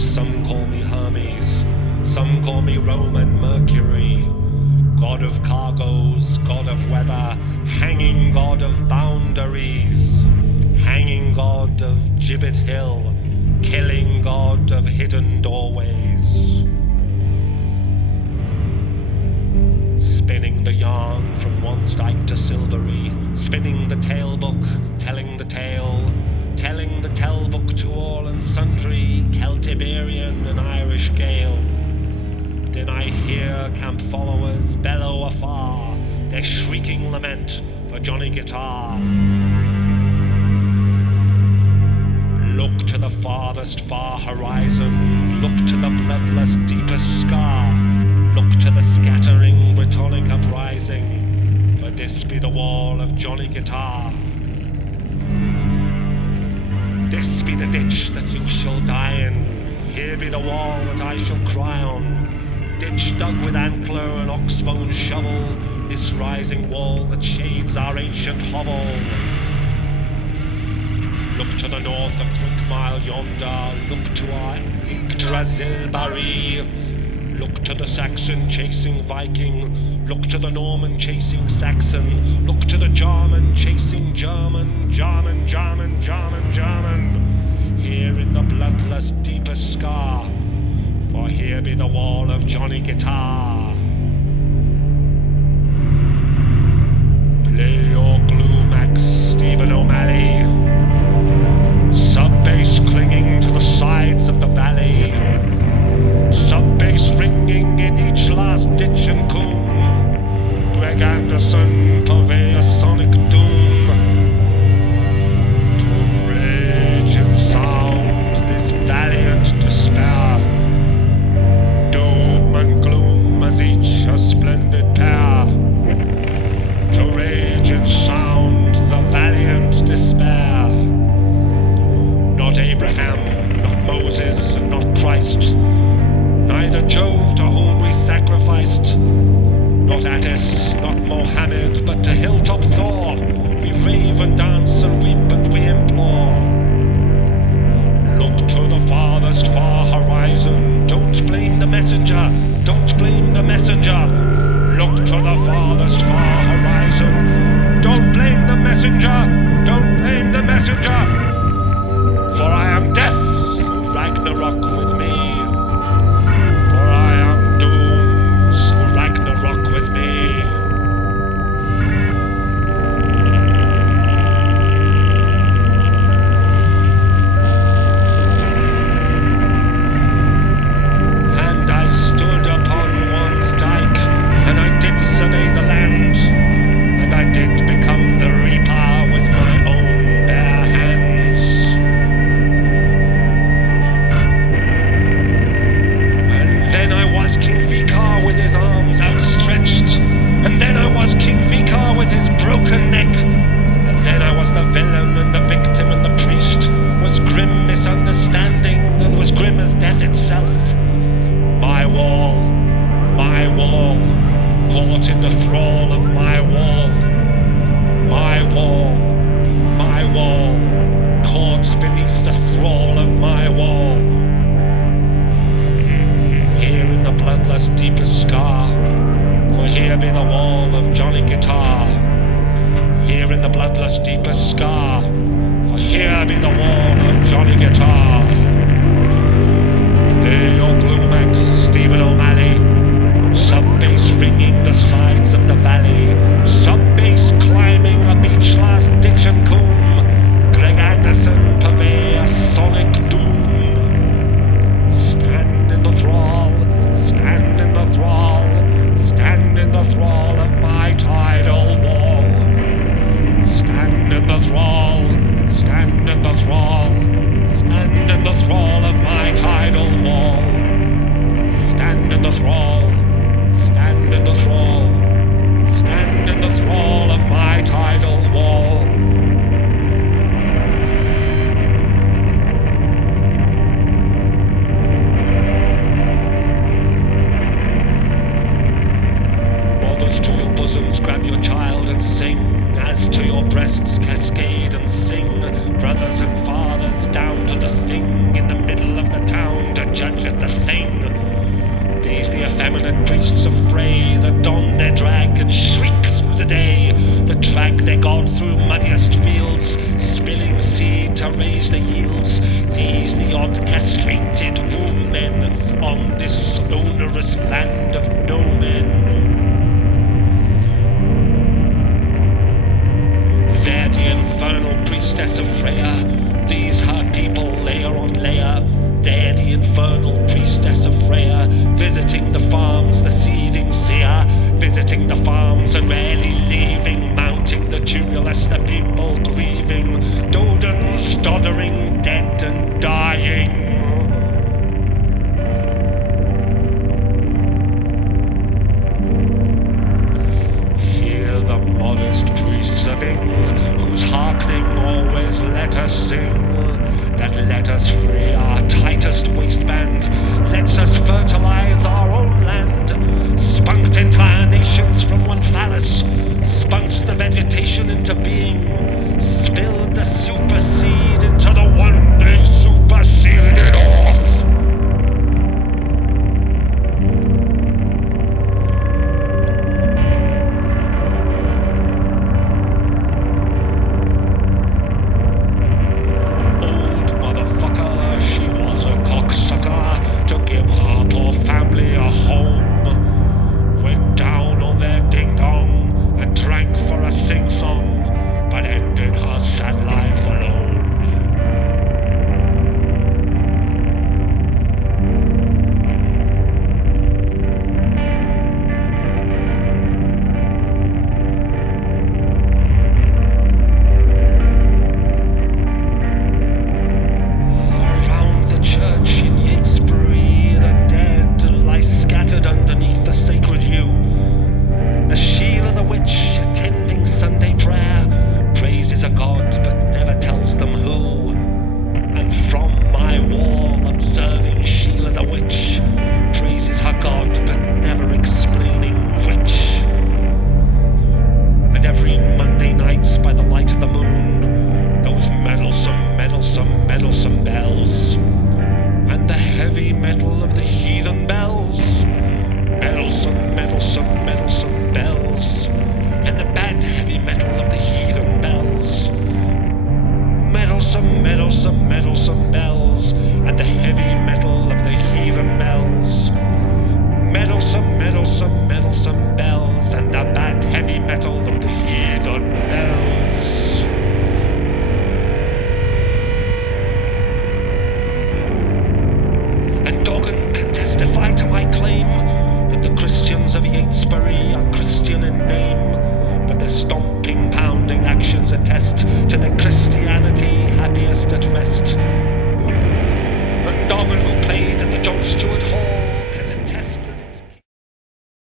Some call me Hermes, some call me Roman Mercury. God of cargoes, God of weather, hanging God of boundaries, hanging God of Gibbet Hill, killing God of hidden doorways. Spinning the yarn from Wanstead to Silbury, spinning the tale book, telling the tale, telling the tell book to all and sundry, Celtiberian and Irish Gael. Then I hear camp followers bellow afar their shrieking lament for Johnny Guitar. Look to the farthest far horizon, look to the bloodless deepest scar, look to the scattering Brittonic uprising, for this be the wall of Johnny Guitar. This be the ditch that you shall die in, here be the wall that I shall cry on. Ditch dug with antler and oxbone shovel, this rising wall that shades our ancient hovel. Look to the north a quick mile yonder, look to our Yggdrasil. Look to the Saxon chasing Viking, look to the Norman chasing Saxon, look to the German chasing German, German, German, German, German. Here in the bloodless deepest scar, for here be the wall of Johnny Guitar. Play your Glumax, Stephen O'Malley. Sub-bass clinging to the sides of the valley, sub-bass ringing in each last ditch and combe. Greg Anderson purvey a sonic doom. To rage and sound this valiant despair, doom and gloom as each a splendid pair. To rage and sound the valiant despair. Not Abraham, not Moses, not Christ, neither Jove to whom we sacrificed, not Attis, not Mohammed, but to hilltop Thor we rave and dance and weep and we implore. Look to the farthest far horizon, don't blame the messenger, don't blame the messenger. Look to the farthest far horizon, don't blame the messenger, don't blame the messenger. For I am death, so Ragnarok with me. For I am doom, so Ragnarok with me. And I stood upon one's dyke, and I did survey the land, and I did become the reaper with my own bare hands. Then I was King Vikar with his arms outstretched, and then I was King Vikar with his broken neck, and then I was the villain and the victim and the priest, was grim misunderstanding and was grim as death itself. My wall, caught in the thrall of my wall. My wall, caught beneath the thrall of my wall. Here in the bloodless deepest scar, for here be the wall of Johnny Guitar. Here in the bloodless deepest scar, for here be the wall of Johnny Guitar. Play your Glumax, Stephen O'Malley. Sub-bass ringing the sides of the valley, sub-bass climbing up each last ditch and combe. Greg Anderson purvey a sonic doom. Stand in the thrall, stand in the thrall, stand in the thrall of my tidal wall. Stand in the thrall, stand in the thrall, stand in the thrall of my tidal wall. Stand in the thrall, stand in the thrall, stand in drag their god through muddiest fields, spilling seed to raise the yields. These the odd castrated womb men on this onerous land of no men. There the infernal priestess of Freya, these her people layer on layer. There the infernal priestess of Freya, visiting the farms, the seething seer, visiting the farms and rarely leaving, mounting the tumulus, the people grieving, Dodens doddering, dead and dying. Hear the modest priests of Ing, whose hearkening always let us sing, that let us free our tightest waistband, lets us fertilize our own land, spunked entire nations from one phallus, spunked the vegetation into being, spilled the super seed into the one they superseded it off. Meddlesome bells, and the heavy metal of the heathen bells. Meddlesome bells, and the bad heavy metal of the heathen